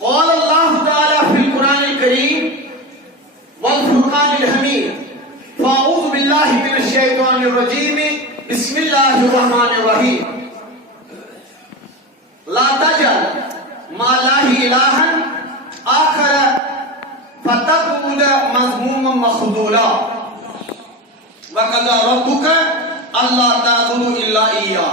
قال الله تعالى في القرآن الكريم والفرقان الحميد فأعوذ بالله من الشيطان الرجيم بسم الله الرحمن الرحيم لا تجعل مع الله إلها آخر فتقعد مذموما مخذولا وقضى ربك ألا تعبدوا إلا إياه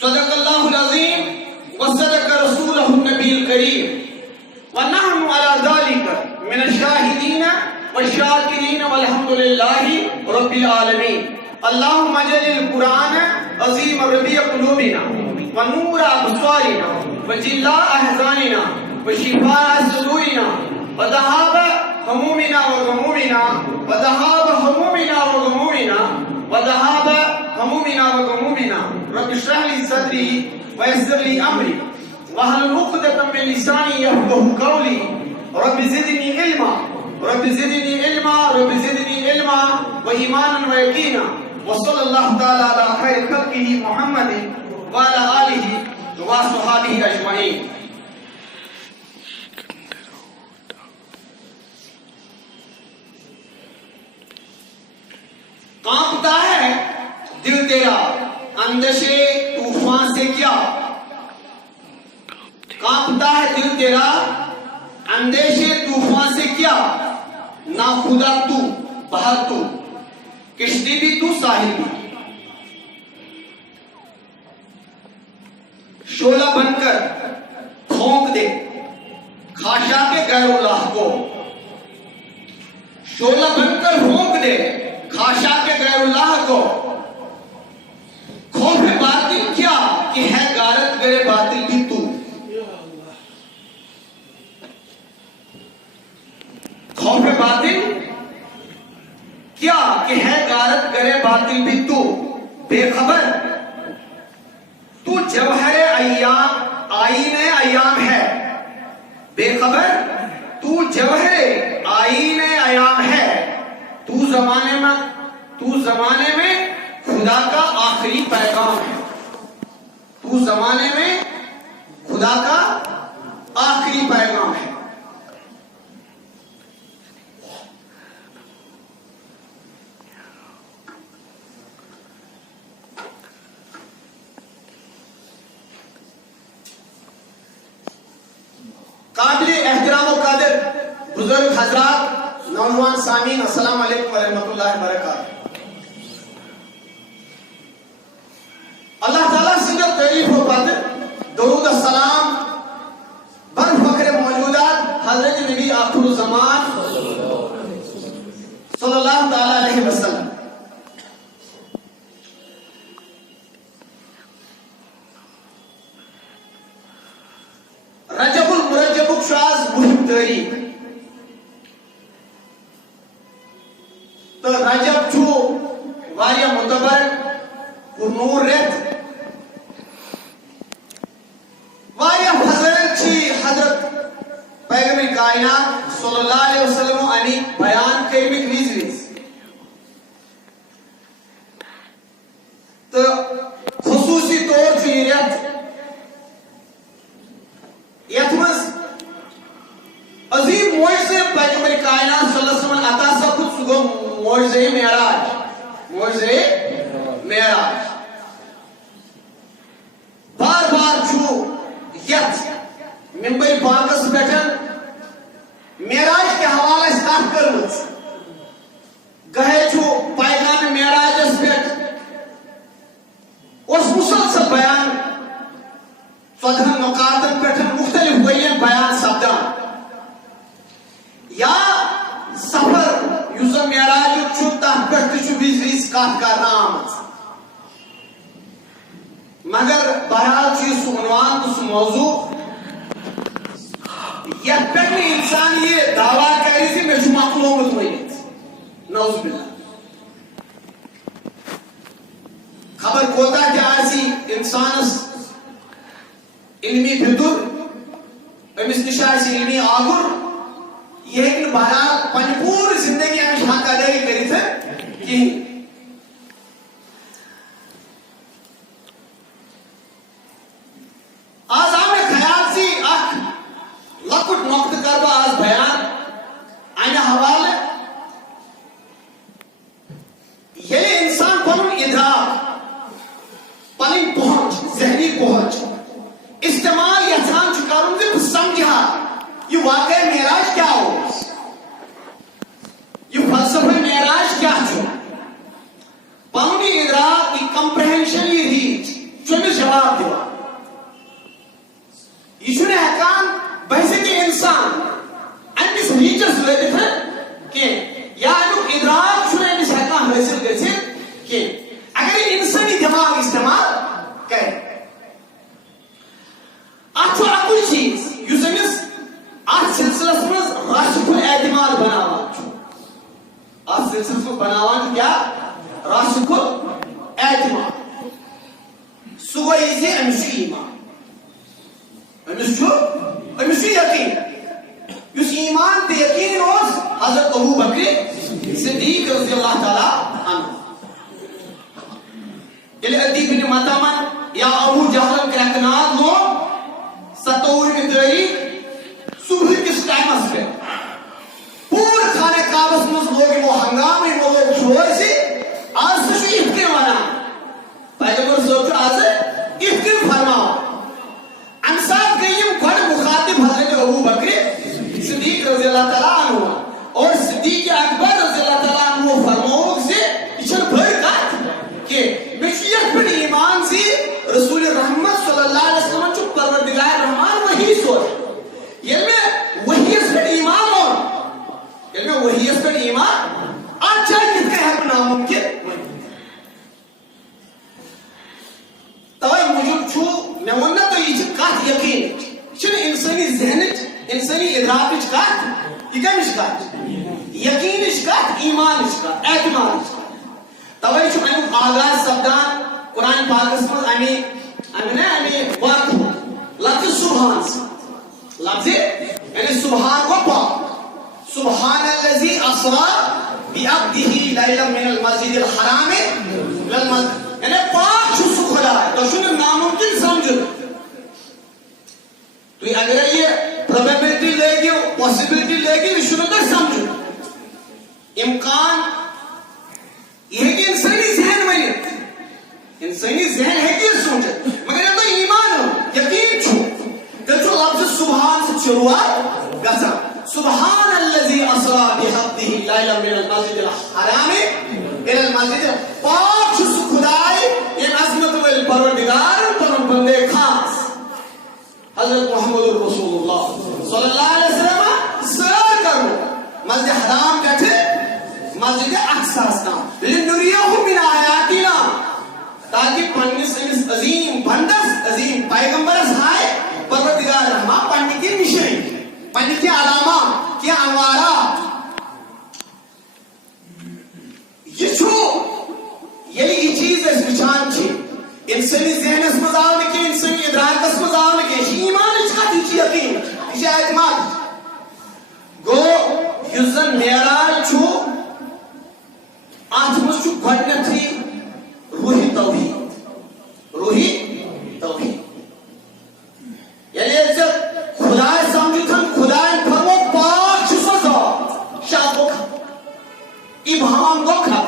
صدق الله العظيم وصدق رسوله النبي الكريم ونحن على ذلك من الشاهدين والشاكرين والحمد لله رب العالمين اللهم اجعل القرآن عظيم ربيع قلوبنا ونور أبصارنا وجلاء أحزاننا وشفاء صدورنا وذهاب همومنا وغمومنا وذهاب همومنا وغمومنا وذهاب همومنا وغمومنا رب اشرح لي صدري ويسر لي أمري واحلل عقدة من لساني يفقهوا قولي رب زدني علما رب زدني علما رب زدني علما وإيمانا ويقينا وصلى الله تعالى على خير خلقه محمد وعلى آله وصحبه أجمعين. کانپتا ہے دل تیرا اندیشے طوفان سے کیا کانپتا ہے دل تیرا اندیشے طوفان سے کیا نہ خدا تو بہر تو کشتی بھی تو ساحل بھی شعلہ بن کر پھونک دے خاشا کے غیر اللہ کو شعلہ بن کر پھونک دے خاشا کے غیر اللہ کو خوف باطل کیا کہ ہے غارت گرے باطل بھی تو خوف باطل کیا کہ ہے غارت گرے باطل بھی تو بے خبر تو جوہر ایام آئین ایام ہے بے خبر تو جوہر آئین ایام ہے تو زمانے میں خدا کا آخری پیغام ہے تو زمانے میں خدا کا آخری پیغام ہے قابل احترام و قدر بزرگ حضرات نوجوان سامعین السلام علیکم ورحمۃ اللہ وبرکاتہ. اللہ تعالیٰ سنگر تعریف و پتہ درود السلام بر فخر موجودات حضرت نبی آخر الزمان صلی اللہ تعالیٰ علیہ وسلم. رجب المرجب شاز مهم تاریخ تو رجب چھو واریا متبر و نور رت واریا فضل چھی حضرت پیغمبر کائنات صلی اللہ علیہ وسلم انی بیان کرمک ویز تو خصوصی طور چھو یہ رت یتمز عظیم معجزے پیغمبر کائنات صلی اللہ علیہ وسلم عطا سکت سگو معجزے معراج بار بار چھو یت ممبر پاکس بیٹھن معراج کے حوالہ اس کام کرمت گہے چھو پیغام معراج اس بیٹھ اس مسلسل بیان فتح مقاتل بیٹھن مختلف ویلین بیان سبدان یا سفر یوزا معراج چھو تحت بیٹھ چھو ویز کات کرنا آمد مگر بہرحال چیز سو عنوان تو سو موضوع یک پیٹ میں انسان یہ دعویٰ کری سی میں چھو مخلومت ہوئیت نعوذ باللہ خبر کوتا کہ آسی انسان علمی بھدر امس نشاسی علمی آگر یہ ایک بہرحال پنپور زندگی ہمیں حق ادائی کری تھے کہ آزام خیال سی اخ کروں سمجھا یہ واقعہ معراج کیا ہو یہ فلسفہ معراج کیا چھو پنن ادراک یہ کمپریہنشن یہ ریچ چھ جواب دیا یہ ہیکان بحثیت انسان امس ریچس وٲتِتھ کینٛہہ یا امیُک ادراک چھُنہٕ أمِس ہیکان حٲصِل گٔژھِتھ کینٛہہ اگر یہ انسانی دماغ استعمال کرِ اتھ چھُ اکُے چیٖز یُس أمِس اتھ سلسلس منٛز راسخ اعتماد بناوان چھُ اتھ سلسلس منٛز بناوان چھُ کیٛاہ راسخ اعتماد سُہ گوٚو یہِ زِ أمِس چھُ ایمان أمِس چھُ یقین یُس ایمان تہٕ یقین اوس حضرت ابو بکر صدیق رضی اللہ تعالیٰ عنہ ییٚلہِ عدی بن مطعمن یا ابو جہلن کرٛٮ۪کہٕ لوگ 27 تٲریٖخ صبح کِس ٹایمس پٮ۪ٹھ پوٗرٕ خانہ کعبس منٛز لوگ یِمو ہنگامہٕ یِمو لوگ شور زِ آز سُہ چھُ یِتھ کٔنۍ ونان پیغمبر صٲب چھُ آز یِتھ کٔنۍ فرماوان امہِ ساتہٕ گٔے یِم گۄڈٕ مُخاطب حضرت ابو بکر صدیق رضی اللہ تعالیٰ عنہ اور صدیق اکبر رضی اللہ تعالیٰ عنہ فرمووُکھ زِ یہِ چھنہٕ بٔڑ کتھ کینٛہہ مےٚ چھُ یتھ پٮ۪ٹھ ایمان زِ رسول رحمت صلی اللہ علیہ وسلم چھُ پروردگار رحمان وحی سوزان ییٚلہِ مےٚ وحیَس پٮ۪ٹھ ایمان اوٚن ییٚلہِ مےٚ وحیَس پٮ۪ٹھ ایمان اتھ جایہِ کِتھ کٔنۍ ہیٚکہٕ بہٕ ناممکن ؤنِتھ توے موٗجوٗب چھُ مےٚ ووٚن نا تۄہہِ یہِ چھِ کتھ یقیٖنٕچ یہِ چھنہٕ انسٲنی ذہنٕچ انسانی ادراکٕچ کتھ یہ کمِچ کتھ یقینٕچ کتھ ایمانٕچ کتھ اعتمادٕچ کتھ توے چھُ امیُک آغاز سپدان قرآن پاکس منٛز امہِ واقعہٕ لفظ سبحان لفظ یعنی سبحان گوٚو پاک سبحان الذی اسرا بعبدہ لیلا من المسجد الحرام الى المسجد یعنی پاک چھُ سُہ خۄداے تۄہہِ چھُ نہٕ ناممکن سمجھُن تُہۍ اگرے یہِ probability لٲگِو possibility لٲگِو یہِ چھُنہٕ تۄہہِ سمجھُن امکان یہ ہیٚکہِ انسٲنی ذہن ؤنِتھ انسٲنی ذہن ہیٚکہِ یہِ سوٗنٛچِتھ مگر ییٚلہِ تۄہہِ ایمان یقیٖن چھُ تیٚلہِ چھُ لفظ سبحان سۭتۍ شروٗعات گژھان سبحان الذی اسرا بعبدہ لیلا من المسجد الحرام الى المسجد پاک چھُ سُہ خۄداے ییٚمۍ عظمت وٲلۍ پروردگارن پنُن بندے خاص حضرت محمد رسول اللہ صلی اللہ علیہ وسلم سیر کرو مسجد حرام پٮ۪ٹھٕ مسجد اقصاہس تام لِنُرِیَہُ مِن آیاتِنَا تاکہ پننس أمِس عظیم بندس عظیم پیغمبرس ہائے پروردگار رحمان پننہِ کینٛہہ نشٲنی پننہِ کینٛہہ علامات کینٛہہ انوارات یہ چھُ ییٚلہِ یہِ چیٖز أسۍ وٕچھان چھِ انسٲنی ذہنس منٛز آو نہٕ کینٛہہ انسٲنی ادراکس منٛز آو نہٕ کینٛہہ یہِ چھِ ایمانٕچ کتھ یہِ چھِ یقیٖنٕچ یہِ چھِ اعتماد گوٚو یُس زن معراج چھُ اتھ منٛز چھُ گۄڈنیتھٕے روحی توحید یعنی ژےٚ خۄداے سمجھِتھ خۄداین فرموو پاک چھُ سۄ ذات شاہ گوٚو ختم ابہام گوٚو ختم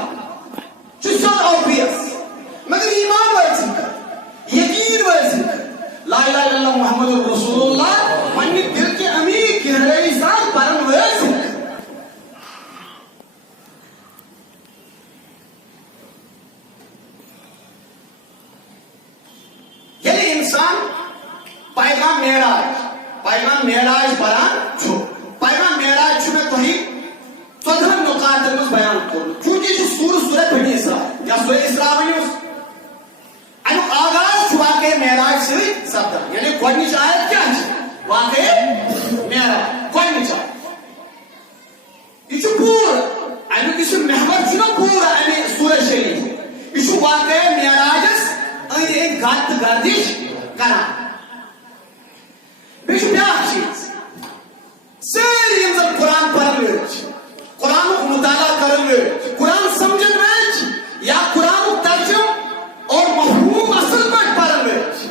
چھُ سیوٚد اوبویس مگر ایمان وٲلۍ سٕنٛدۍ خٲطرٕ یقیٖن وٲلۍ سٕنٛدۍ خٲطرٕ لا الہ الا اللہ محمد رسول اللہ پننہِ دل کہِ امیٖر گہرٲیی سان پرن وٲلۍ سٕنٛدۍ خٲطرٕ ییٚلہِ انسان پیغام معراج پران چھُ پیغام معراج چھُ مےٚ تۄہہِ 14 نقاطن منٛز بیان کوٚرمُت چوٗنٛکہِ یہِ چھُ سورة بنی اسرائیل یا سورة اسراء ؤنِوس امیُک آغاز چھُ واقعہ معراج سۭتۍ سپدان یعنی گۄڈنِچ آیت کیٛاہ چھِ واقعہ معراج گۄڈنِچ آیت یہِ چھُ پوٗرٕ امیُک یُس یہِ محور چھُنہ پوٗرٕ امہِ سورة شریٖف یہِ چھُ واقعہ معراجس أنٛدۍ أنٛدۍ گرد تہٕ گردش کران بیٚیہِ چھُ بیٛاکھ چیٖز سٲری یِم زن قرآن پرن وٲلۍ چھِ قرآنُک مطالعہ کرن وٲلۍ قرآن سمجھن وٲلۍ چھِ یا قرآنُک ترجمہٕ اور مفہوم اصل پٲٹھۍ پرن وٲلۍ چھِ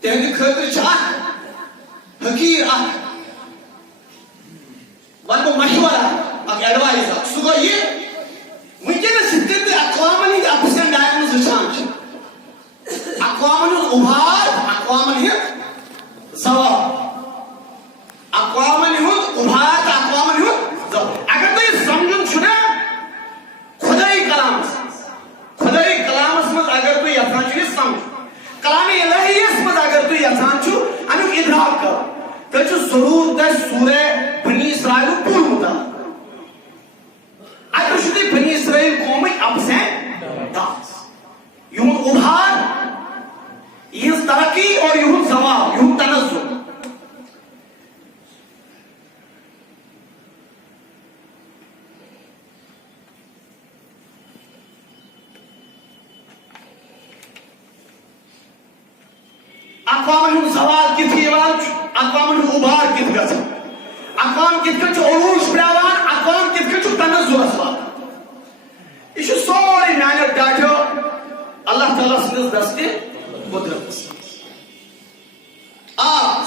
تِہنٛدِ خٲطرٕ چھِ اکھ حقیٖر اکھ ونہٕ بہٕ مشورٕ اکھ ایڈوایز اکھ سُہ گوٚو یہِ وٕنکیٚنس یِتھ کٔنۍ تُہۍ اقوامن ہٕنٛدۍ اپس اینڈ ڈاون منٛز وٕچھان چھِ اقوامن ہُنٛد اُبھار اقوامن ہُنٛد زوال ضرور تس سورہ بنی اسرائیل پور مطابق اگر شدی بنی اسرائیل قومی اپس ہیں داس یہون ابھار یہ ترقی اور یہون زوال یہون تنزل اقوام ہن زوال کت یوان اقوام ہن ابھار کت گژھان اقوام کت کن عروج پراوان اقوام کت کن تنزل واتان یہ سوری میانو ڈاٹو اللہ تعالیٰ سندس دستی قدرت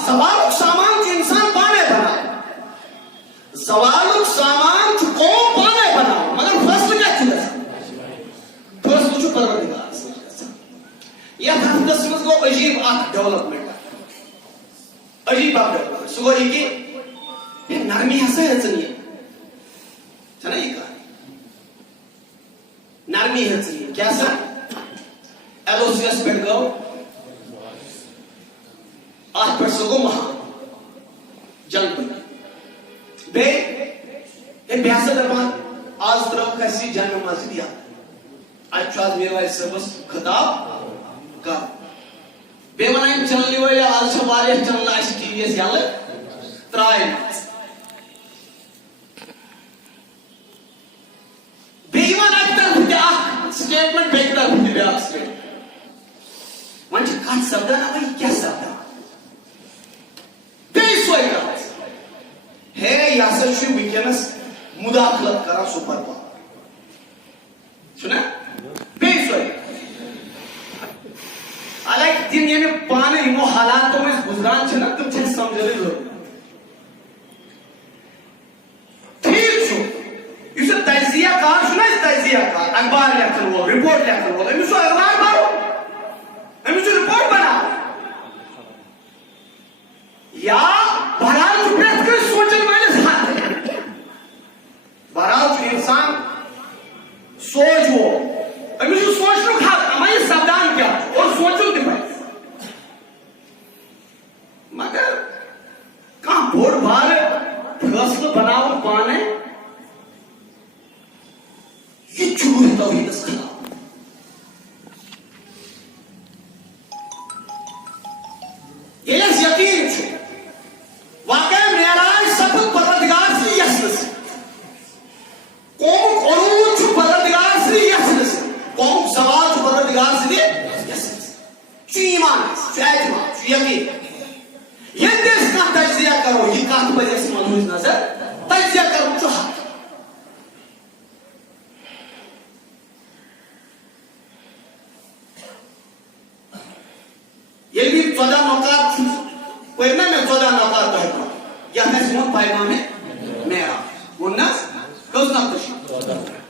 زوالک سامان چھ انسان پانے بنائے زوالک سامان چھ قوم پانے بنائے مگر فصل کیا چھ گژھان فصل چھ پروردگار یتھ ہفتس مز گو عجیب اخ ڈیولپمنٹ عجیب اخ ڈیولپمنٹ سہ گو یہ کہ نرمی ہسا ہیژن یہ چھنا یہ کہا نرمی ہیژن یہ کیا سا ایل او سی ایس پہ گو ات پہ سہ گو مہا جنگ بیٚیہِ ہسا دپان آز ترٲوکھ اَسہِ جامع مسجد یاد اتہِ چھُ آز میٖر صٲبس خطاب کر بیٚیہِ ونان چنلہِ وٲلۍ آز چھِ واریاہ چنلہٕ اَسہِ ٹی وی یس یلہٕ ترٛایمژٕ بیٚیہِ یِوان اکہِ طرفہٕ تہِ اکھ سٹیٹمنٹ بیٚکہِ طرفہٕ تہِ بیٛاکھ سٹیٹمنٹ وۄنۍ چھِ کتھ سپدان اما یہِ کیٛاہ سپدان بیٚیہِ سۄے کتھ ہے یہِ ہسا چھُ وٕنکیٚنس مداخلت کران سپر پاور چھُنا بیٚیہِ سۄے حالانکہ تم یعنی پانے یمو حالاتوں میں گزران چھنا تم چھن سمجھنے ضرورت ٹھیک چھو یہ تجزیہ کار چھنا اس تجزیہ کار اخبار لکھن وول رپورٹ لکھن وول امس اخبار بناو امس رپورٹ بناو یا بہرحال چھُ پرٛٮ۪تھ کٲنٛسہِ سونچن وٲلِس حق بہرحال چھُ انسان سوچ وول امس چھُ سونچنُک حق اما یہ سپدان کیا اور سوچن تہِ پزِ مگر کانٛہہ بوٚڑ بارٕ فٲصلہٕ بناوُن پانے یہ چھُ روح توحیدس خلاف ییٚلہِ اَسہِ یقیٖن چھُ واقعہ معراج سپُد پروردگار سٕنٛدِ یژھنہٕ سۭتۍ قومُک عروج چھُ پروردگار سٕنٛدِ یژھنہٕ سۭتۍ قومُک زوال چھُ پروردگار سٕنٛدِ یژھنہٕ سۭتۍ چھُ ایمان اَسہِ چھُ اعتماد چھُ یقیٖن ییٚلہِ تہِ أسۍ کانٛہہ تجزیہ کرو یہِ کتھ پزِ اَسہِ ملحوظ نظر تجزیہ کرُن چھُ حق ییٚلہِ بہٕ 14 نقاط پٔرۍ نا مےٚ 14 نقاط تۄہہِ برونٛہہ یتھ اَسہِ ووٚن پیغامِ معراج ووٚن نہ حظ کٔژ نقطہٕ چھِ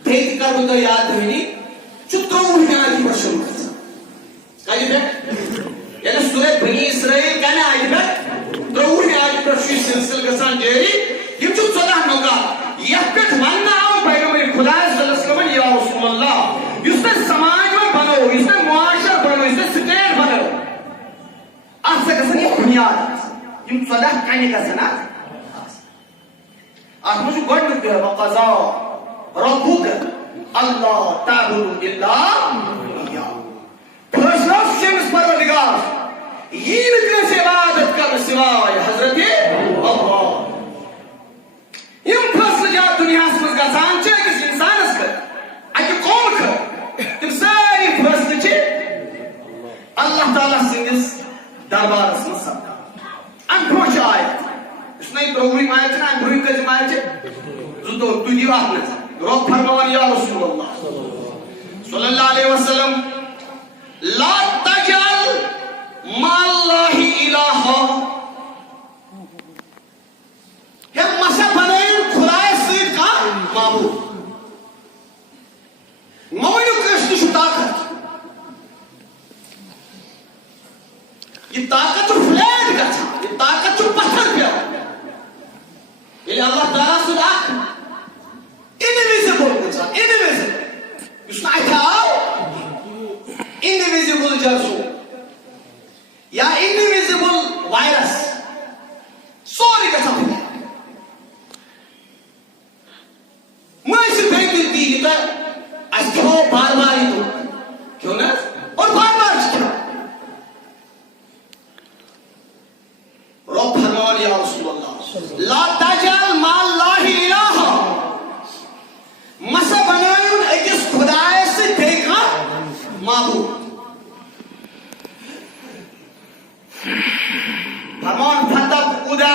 بیٚیہِ تہِ کرٕ بہٕ تۄہہِ یاد دہٲنی چھُ 23 آیتہِ پٮ۪ٹھ شروع گژھان کتہِ پٮ۪ٹھ ییٚلہِ سورہ بنی اسرائیل کمہِ آیتہِ پٮ۪ٹھ 23 آیتہِ پٮ۪ٹھ چھُ یہِ سلسلہٕ گژھان جٲری یِم چھِ 14 نقاط یتھ پٮ۪ٹھ وننہٕ آو پیغمبر خدا صلی اللہ علیہ وسلم یا رسول اللہ یُس تۄہہِ سماج وۄنۍ بنوو یُس تۄہہِ معاشرٕ بنوو یُس تۄہہِ سٹیٹ بنوو اتھ سا گژھن یہِ بُنیاد یِم 14 کنہِ گژھن اتھ منٛز چھُ گۄڈنیُک وقضا ربک اللہ تعبدوا الا اياه فٲصلہٕ اوس شٔمِس پروردگار یی نہٕ کٲنٛسہِ عبادت کرنہٕ سوائے حضرت اللہ یِم فٲصلہٕ جات دُنیاہس منٛز گژھان چھِ أکِس اِنسانس خٲطرٕ اکہِ قومہٕ خٲطرٕ تِم سٲری فٲصلہٕ چھِ اللہ تعالیٰ سٕنٛدِس دربارس منٛز سپدان امہِ برونٛہہ چھِ آیت یُس نہٕ یہِ 23 آیت چھِنہ امہِ برونٛہہ کٔژِم آیت چھِ 2 تُہۍ دِیِو اتھ نظر رب فرماوان یا رسول اللہ صلی اللہ علیہ وسلم لا تجعل مع اللہ الہا ہے مسا بنٲیِو خدایس سۭتۍ کانٛہہ معبوٗد مہ ؤنِو کٲنٛسہِ تہِ چھُ طاقت یہ طاقت چھُ فلیٹ گژھان یہ طاقت چھُ پتھر پیوان ییٚلہِ اللہ تعالیٰ سُنٛد اکھ انویزیبل انسان انویزیبل یُس نہٕ اتھِ آو انویزیبل جب قال یا رسول اللہ لا تجعل مع اللہ الہ مسا بنائیون اکس خدای سے دیکھا معبود فرمان فتب ادا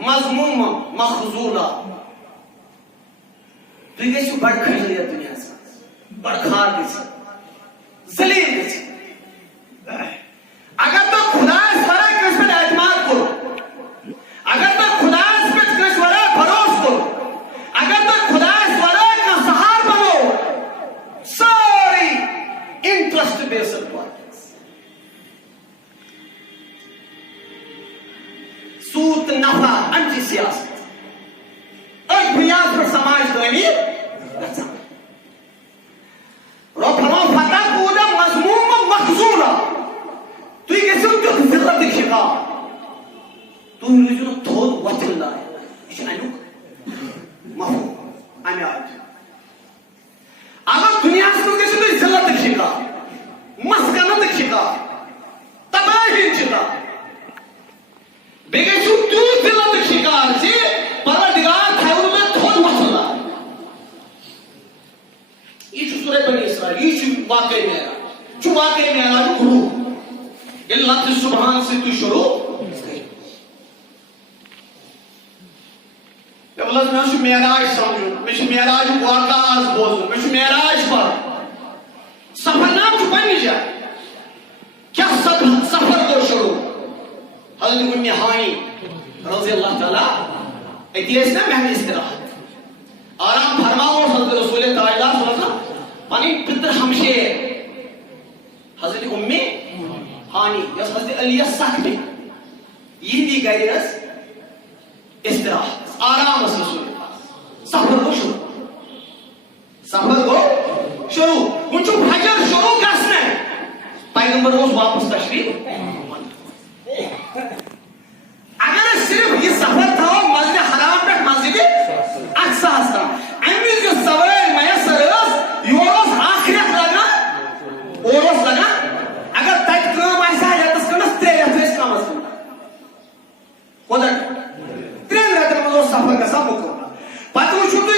مضموم مخزولا تو یہ گئی بڑ کھجلیت دنیا سے بڑ خار گئی ذلیل گئی اگر تو خدا اس پر کس پر اعتماد کرو اگر تو خدا اس پر کس پر بھروس کرو اگر تو خدا اس پر کا سہار بنو ساری انٹرسٹ بیسڈ پالیٹکس سود نفع انٹی سیاست ایک بنیاد پر سماج تعمیر رب فرمان فتح کودا مضموم مخزولا تو یہ کیسے جو ذلت شکار تو روزو تھود وطن لائے یہ انوک مفہوم امی آج اگر دنیا سے تو کیسے تو ذلت شکار مسکنت شکار تباہی شکار بیگے چھو تو ذلت شکار سے پروردگار تھائیور میں تھود وطن لائے یہ چھو سورہ بنی اسرائیل یہ چھو واقعی میرا جو گروہ یہ لفظ سبحان سے تو شروع جب لفظ میں شو معراج سمجھو میں شو معراج واقع آز بوزو میں شو معراج پر سفر نام چھو بنی جائے کیا سفر کو شروع حضرت امی ہانی رضی اللہ تعالیٰ اتیس نے محل استراحت آرام فرماؤ حضرت رسول تعالیٰ صلی اللہ علیہ وسلم پانی پتر ہمشیر حضرت امی ہانی یس حضرت علیہ سخت میں یہ دی گئی رس استراحت آرام اس رسول سفر کو شروع ان چو بھجر شروع کرسنے پیغمبر روز واپس تشریف اگر صرف یہ سفر تھا مسجد حرام پر مسجد اقصی ہستا امیز کے سوائے میسر اس یورس آخرت لگا اورس لگا اگر تک کام ایسا ہے جاتس کنس تریت اس کام اس کنس خودر ترین رہتے ہیں وہ سفر کا سب مکمل پتہ وہ چھوٹو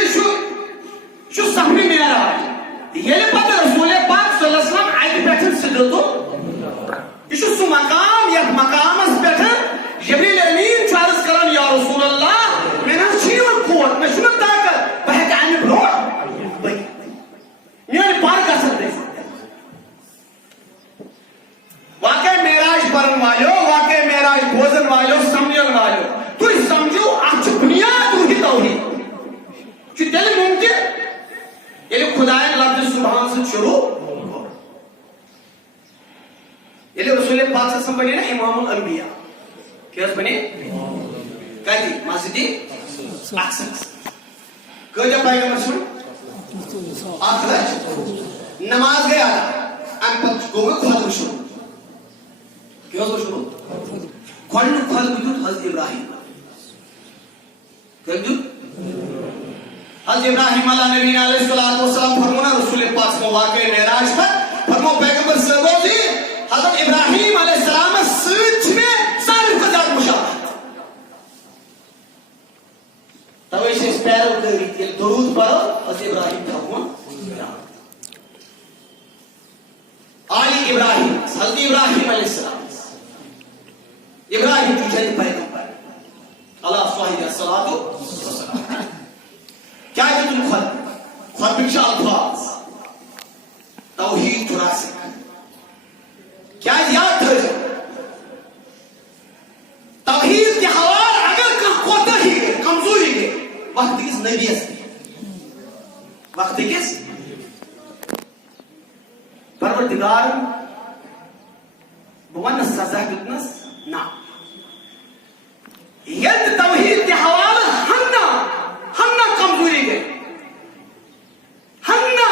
شو سفری میں رہا ہے یہ لئے پتہ رسول پاک صلی اللہ علیہ وسلم آئیت بیٹھن صدرتو یہ شو مقام یا مقام اس بیٹھن جبریل امین چارس کرن یا رسول اللہ میں نے چیون قوت میں شنو طاقت بہت عنی بروح میرے پار کا سکتے واقعی معراج پرن والو واقعی معراج بوزن والو سمجھن والو تو اس سمجھو اچھ بنیاد ہوئی توحید چھ دل ممکن یہ خدای لفظ سبحان سے شروع یہ رسول پاک سے سمجھنے نا امام الانبیاء کیا اس بنے کہتی مسجدی اکثر کہ جب پیغمبر سن آخرت نماز گیا ام پت گوگا خود شروع کیا اس کو شروع خود بجود حضرت ابراہیم کیا بجود حضرت ابراہیم علیہ نبی علیہ السلام فرمونا رسول پاک سے واقع معراج پر فرمو پیغمبر سرگوزی حضرت ابراہیم علیہ السلام سچ میں ساری خزار مشاہد توی سے سپیرو کری تیل درود پر حضرت ابراہیم تھاکون آلی ابراہیم حضرت ابراہیم علیہ السلام ابراہیم جو جائے پیغمبر اللہ صحیح الصلاة کیا ہے تم خود بکشا الفاظ توحید چراسک کیا یاد تھا توحید کے حوال اگر کوتا ہی گئے کمزوری گئے وقت کس نبی اس وقت کس پروردگار بوانا سزا کتنس نا ید توحید کے حوال ہمنا کمزوری گئے ہمنا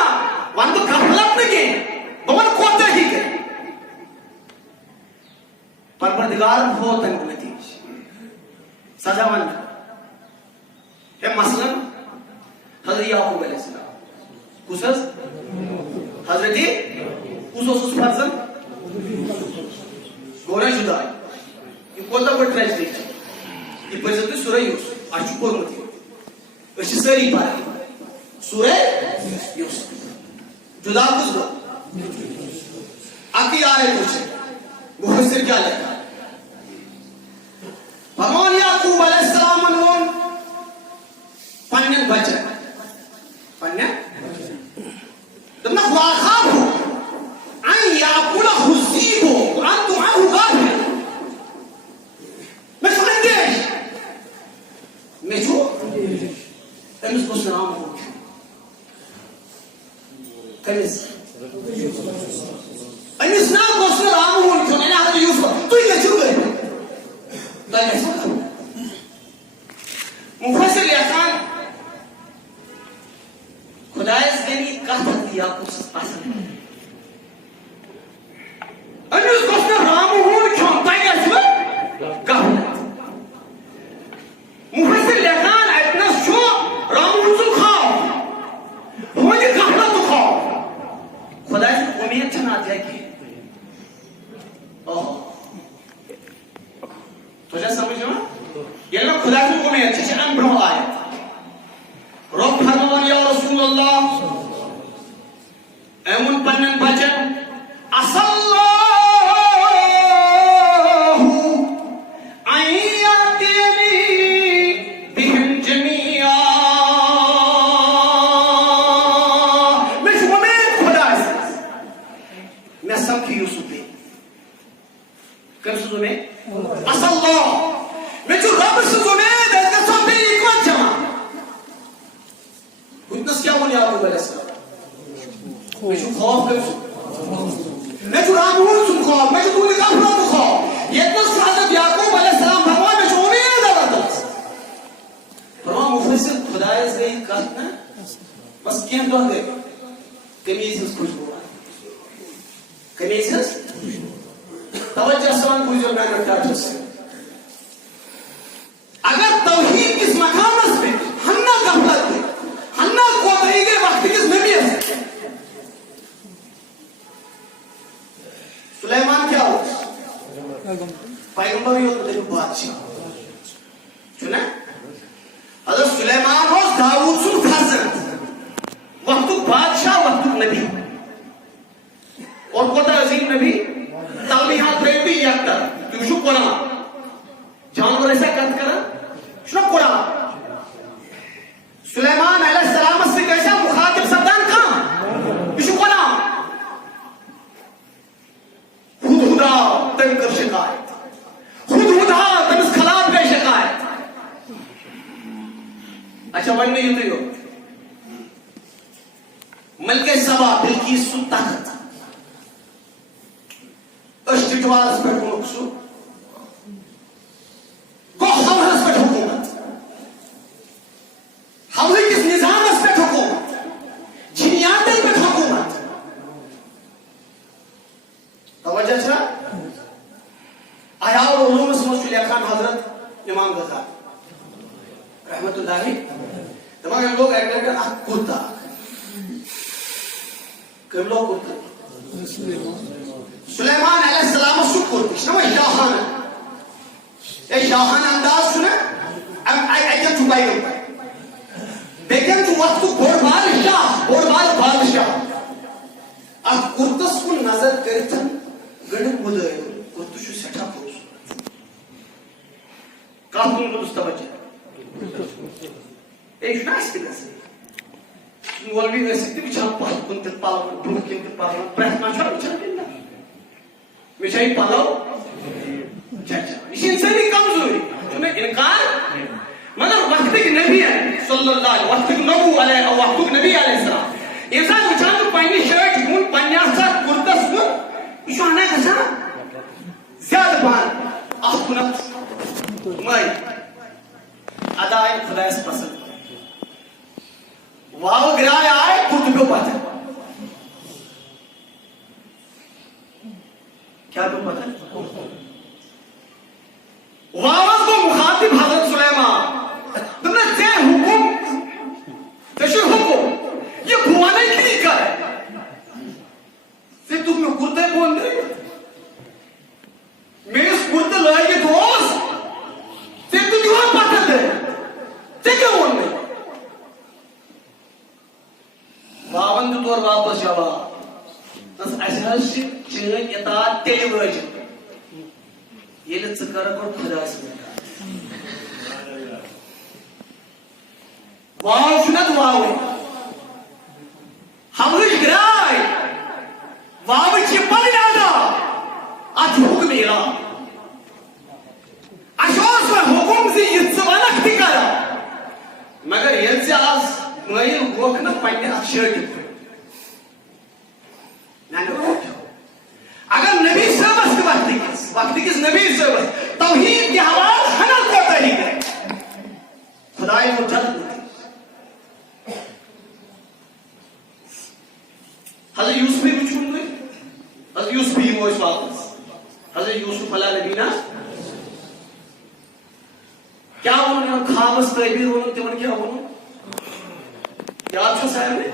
وانتو غفلت نگئے بوانا کوتا ہی گئے پروردگار ہو تنگ نتیج سزا من ہے مثلا حضرت یعقوب علیہ السلام کسس حضرت کسس فرزن گورا جدائی یہ کوتا پر ٹریجڈی ہے یہ پڑھو تھی سورہ یوسف اچھو پڑھمت اچھ ساری پڑھا سورہ یوسف جدا کس گو اکی آئے پوچھے مفسر کیا لکھا فرمان یعقوب علیہ السلام انہوں پنن بچن پنن دمنا خواخاب ہو ان یعقوب خزیب ہو وانتو عنہ غافل میں سمندیش میں چھو تمیز کو سلام ہو تمیز أمس نام وصل رامون كم أنا هذا يوسف تو يجوه لا يجوه مفسر يا خان خدايس جني كاتب يا كوس أصلا أمس وصل رامون كم تا يجوه كم مفسر يا خان عندنا شو رامون سخاف هو اللي كهلا تخاف خدايس قومية تنادي كي تو جا سمجھو یہ لوگ خدا کی حکم ہے اچھے ان برو آئے رب فرمان یا رسول اللہ ایمون پنن بچن اصلہ آئیاتینی بہم جمیعا میں شمید خدا ہے میں سب کی یوسف دے کم سو میں اصل اللہ میں جو رب سے زمین ہے کہ سب بھی ایکوان جمع اتنس کیا ہونے آپ کو علیہ السلام میں جو خوف کم سو میں جو رامون سن خوف میں جو دولی کافرہ تو خوف یہ اتنس حضرت یعقوب علیہ السلام فرمان میں جو امید ہے برداز فرمان مفسر خدایز گئی کہتنا بس کیم دو گئے کمیز اس خوش ہوا کمیز اس توجہ سوان کوئی جو میں رکھتا جس اگر توحید کس مقامس میں ہنہ غفلت دے ہنہ کوتہی کے وقت کس نبی ہے سلیمان کیا ہو پیغمبر ہی ہوتا ہے بادشاہ چنے حضرت سلیمان ہو داؤد سن فرزند وقت بادشاہ وقت نبی اور کوتا عظیم نبی تعلیمات بھی یکتا کہ شو قرآن جانور ایسا کت کرا شو قرآن سلیمان علیہ السلام سے کیسا مخاطب سبدان کام شو قرآن خود خدا تم کر شکایت خود خدا تم اس خلاب پہ شکایت اچھا ون نہیں ہوتی ہو ملک سبا بلکیس سن طاقت اشتجوارس پر مقصود کو حملس پر حکومت حملے کس نظام اس پر حکومت جنیاتی پر حکومت توجہ چھا آیا اور علوم سمجھ چلے خان حضرت امام غزالی رحمت اللہ تمام لوگ ایک کر کتا کم لوگ کتا سلیمان علیہ السلام شکر شنو شاہان اے شاہان انداز سنے اب ایجا چکائی ہوتا ہے بیگم تو وقت بور بادشاہ اب کرتس کو نظر کرتن گڑھ مدعے کرتشو سٹھا پروس کافرون کو دستا بچے ایک شنا اس کے لئے مولوی ہوئے سکتے بچھان پاس کنتر پالاں بھوکین تر پالاں پرہتمان چھوڑا بچھان کنتا مشاہی پالاو چاچا اسی انسانی کمزوری تمہیں انکار مگر وقت ایک نبی ہے صلی اللہ علیہ وقت ایک نبو علیہ وقت ایک نبی علیہ السلام انسان وچھان تو پہنی شرٹ کون پنیاسا کرتس کون ایشو آنا ہے کسا زیادہ بان آخ کنت مائی ادائی خدایس پسند واو گرائے آئے کرت پہ پاتے کیا تو پتہ واوز کو مخاطب حضرت سلیمان تم نے تے حکم تشر حکم یہ بوانے کی نہیں کر پھر تم میں کرتے بول رہے میں اس کرتے لائے کے دوست پھر تم علی واجب ییٚلہِ ژٕ کَرکھ گۄڈٕ خۄدایَس پٮ۪ٹھ واو چھُنہ واوٕے ہمرٕچ گراے واوٕچ چھِ پَنٕنۍ ادا اَتھ چھُ حُکم اِلٰہ اَسہِ اوس وۄنۍ حُکم زِ یہِ ژٕ وَنکھ تہِ کرو مگر ییٚلہِ ژٕ آز مٲیِل گوکھ نہ پننہِ اَتھ شٲٹہِ اگر نبی صٲبس تہِ وقتہٕ کِس نبی صٲبس توحیٖد کہِ حوالہٕ ہنا کوتاہی گٔے خۄداے ووٚن جلد حضرت یوسفٕے وٕچھوُن تُہۍ حضرت یوسفٕے یِمو أسۍ واپس حضرت یوسف علیہ نبینا کیٛاہ ووٚنُن یِمن خوابس تعبیٖر ووٚنُن تِمن کیٛاہ ووٚنُن یاد چھا سارنٕے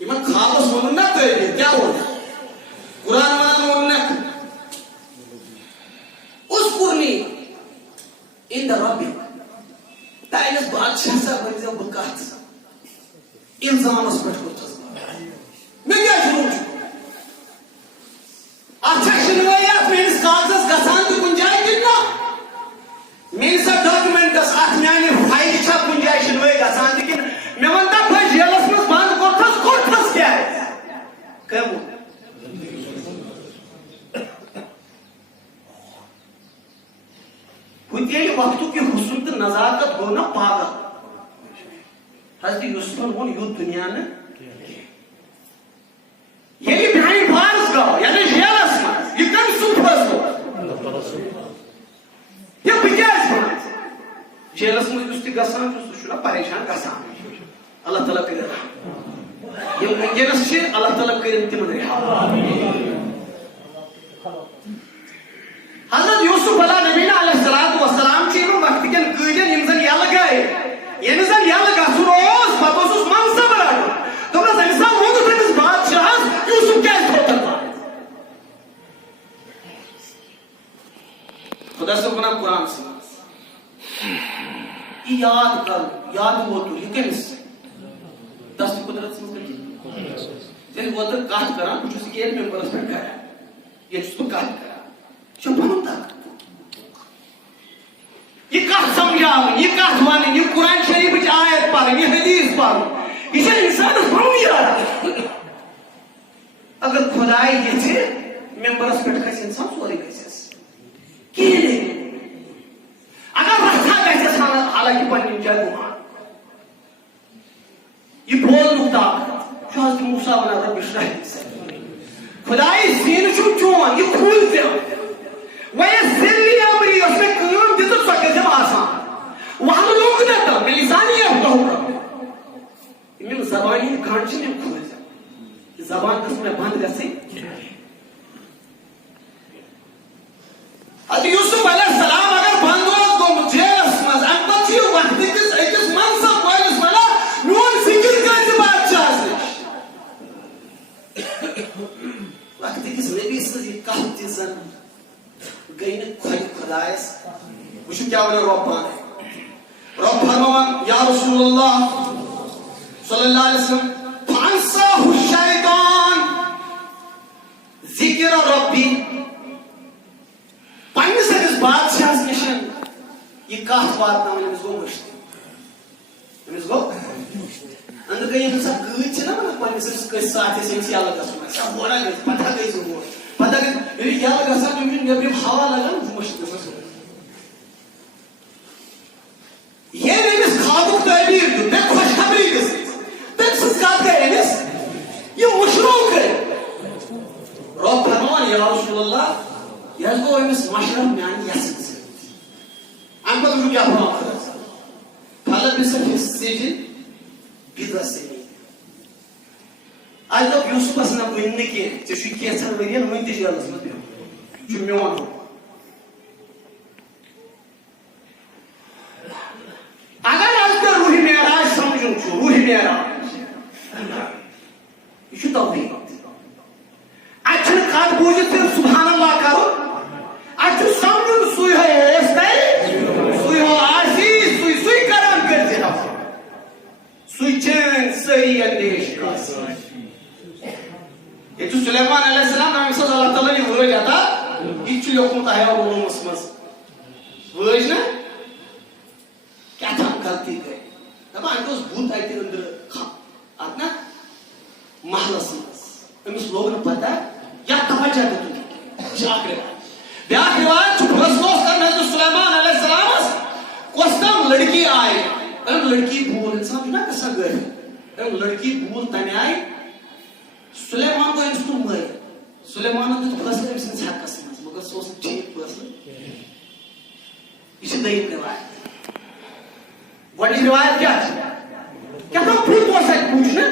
یِمن خوابس ووٚنُن نا تعبیٖر کیٛاہ ووٚنُن قرآن وَنان ووٚنُکھ اُذکُرنی عِنٛدَ رَبِّک تانِس بادشاہس ؤنۍزٮ۪و بہٕ کتھ اِلزامس پٮ۪ٹھ کھوٚتُس مےٚ کیٛاہ چھُ روٗدمُت اتھ چھا شِنوٲیی اتھ میٲنِس کاغذس گژھان تہِ کُنہِ جایہِ کِنہٕ نہ میٲنِس اتھ ڈاکیومینٹس اتھ میانہِ فایلہِ چھا کُنہِ جایہِ شِنوٲیی گژھان تہِ کِنہٕ مےٚ وَن تہٕ بہٕ جیلس منٛز بنٛد کوٚرتھس کیٛازِ کٔمۍ ووٚن ییٚلہِ وقتُک یہِ حُسن تہٕ نزاکت گوٚو نا پاگل حضرت یوسفن ووٚن یُتھ دُنیا نہٕ ییٚلہِ میانہِ بارس گوٚو یعنی جیلس منٛز یہِ کٔمۍ سُنٛد فٲصلہٕ یہِ بہٕ کیٛازِ وَنہٕ جیلس منٛز یُس تہِ گژھان چھُ سُہ چھُنہ پریشان گژھان اللہ تعالیٰ کٔرِنۍ رحم یِم وٕنکیٚنس چھِ اللہ تعالیٰ کٔرِنۍ تِمن رحم حضرت یوسف علیہ نبینا علیہ الصلوۃ والسلام چھِ یِمن وقتہٕ کٮ۪ن قٲدٮ۪ن یِم زن یلہٕ گٔے ییٚمِس زن یلہٕ گژھُن اوس پتہٕ اوسُس منصب رٹُن دوٚپنس أمِس ہا ووٚنُتھ أمِس بادشاہس یوسف کیٛازِ تھوٚوتن خۄدا صٲب ونان قرآنس منٛز یہِ یاد کرُن یاد ووتُن یہِ کٔمِس دست قُدرتس منٛز کٔرِتھ ژےٚ اوترٕ کتھ کران بہٕ چھُس ییٚتہِ ممبرس پٮ۪ٹھ کران ییٚتہِ چھُس بہٕ کتھ کران یہ کت سمجھاؤن یہ کت ون یہ قرآن شریف آیت پڑھ یہ حدیث پڑھ یہ انسانس پنن یاد اگر خدائے یژھِ ممبرس پہ کھسہِ انسان سورے گژھٮ۪س کہیٖنۍ اگر رژھا گژھٮ۪س حالانکہ پننہِ جایہِ گُمان یہ بولنُک طاقت چھُ حضرت موسیٰ ونان رۄب اشرح لي صدری خدائے سیٖنہٕ چھُم چون یہ کھوٗل ژےٚ وَيَسِّرْ لِي أَمْرِي یۄس مےٚ کٲم دِژٕکھ سۄ کٔرزٮ۪م آسان وَحْلُلْ عُقْدَةً مِنْ لِسَانِي يَفْقَهُوا قَوْلِي یِم زبانہِ ہٕنٛدۍ گنٛڈ چھِ مےٚ کھوٗلزٮ۪م یہِ زبان گٔژھ مےٚ بنٛد گژھٕنۍ حضرت یوسف علیہ السلام اگر بنٛد اوس گوٚمُت جیلس منٛز اَمہِ پتہٕ چھُ یہِ وقتہٕ کِس أکِس منصب وٲلِس وَنان میون ذِکِر کٔرزِ بادشاہس نِش وقتہٕ کِس نبی سٕنٛز یہِ کتھ تہِ زن گئی نہ خدایس وچھو کیا ونان رب پانے رب فرمان یا رسول اللہ صلی اللہ علیہ وسلم فانساہ الشیطان ذکر ربی پننس أکِس بادشاہس نِش یہ کتھ واتناوٕنۍ أمِس گوٚو مٔشتٕے أمِس گوٚو أنٛدرٕ کَنۍ ییٚمہِ ساتہٕ قۭدۍ چھِ نا ونان پننس أمِس کٲنٛسہِ ساتھِس أمِس یلہٕ گژھُن آسہِ وۄنۍ گژھِ پتہ گٔے سُہ ووت پتہ گٔے ییٚلہِ یلہٕ گژھان تٔمِس چھُ نیٚبرِم ہوا لگان مٔشِد گژھان ییٚلہِ أمِس خوابُک تعبیٖر دیُت مےٚ خۄشخبری دِژ تٔمۍ سٕنٛز کتھ گٔے أمِس یہِ مُشروٗع کٔرِتھ رۄب فرمان یا رسول اللہ یہِ حظ گوٚو أمِس مشرف میانہِ یژھٕنۍ سۭتۍ اَمہِ پتہٕ وٕچھو کیٛاہ فرمان خۄدا صٲب فلبث فی السجن بضع سنین اَتہِ دوٚپ یوٗسفس نہ وٕنہِ نہٕ کینٛہہ ژےٚ چھُے کینٛژن ؤرین وٕنہِ تہِ جیلس منٛز بِہُن یہِ چھُ میون حُکم اگر آز تۄہہِ روح معراج سمجھُن چھُ روح معراج یہِ چھُ توحیٖد اتہِ چھُنہٕ کتھ بوٗزِتھ صرف سبحان اللہ کرُن اتہِ چھُ سمجھُن سُے اوس تۄہہِ سُے آسی سُے کران کٔرزِ سُے چٲنۍ سٲری اندیش ییٚتہِ چھُ سلیمان علیہ السلام أمِس ٲس اللہ تعالیٰ یہِ وٲج وٲج عطا یہِ چھُ لیوکھمُت آیا علوٗمَس منٛز وٲج نا کیٛاہ تام غلطی گٔے دَپان اَتہِ اوس بُت اَتہِ أنٛدرٕ اَتھ نا محلَس منٛز أمِس لوگ نہٕ پَتہ یَتھ توجہ دیُتُن یہِ چھِ اکھ رِواج بیٛاکھ رِواج چھُ فٲصلہٕ اوس کران حضرت سلیمان علیہ السلامَس کۄس تام لڑکی آیہِ أمۍ لڑکی بوٗل اِنسان چھُ نا گژھان گٲڑۍ أمۍ لڑکی بوٗل تَمہِ آیہِ سلیمان گوٚو أمِس کُن مٲرِتھ سلیمانن دیُت فٲصلہٕ أمۍ سٕنٛدِس حقس منٛز مگر سُہ اوس نہٕ ٹھیٖک فٲصلہٕ یہِ چھِ دوٚیِم رِوایت گۄڈٕنِچ رِوایت کیٛاہ چھِ کیٛاہ تام بُت اوس اَتہِ وٕچھنہٕ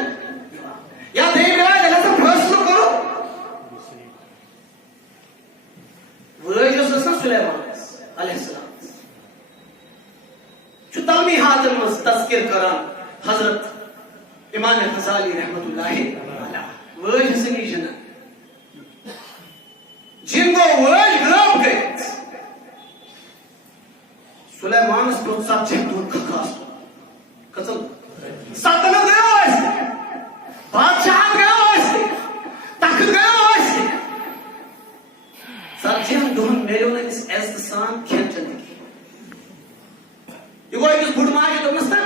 یا دوٚیِم رِوایت ییٚلہِ ہسا فٲصلہٕ کوٚر وٲج یۄس ٲس نا سلیمانس علیہ السلام چھُ تلمیحاتن منٛز تذکر کران حضرت امام غزالی رحمۃ اللہ علیہ وٲج ہسا گٔے جنت جن گوٚو وٲج غٲب گٔے سلیمانس پیوٚو ژتجی دۄہ کھکھاس کھژن سلطنت گٔیو ٲسۍ بادشاہت گٔیو ٲسۍ تخت گٔیو ٲسۍ ژتجیَن دۄہن میلیو نہٕ أمِس عزتہٕ سان کھٮ۪ن چٮ۪ن تہِ کِہیٖنۍ یہِ گوٚو أکِس بُڈٕ ماجہِ دوٚپنس نا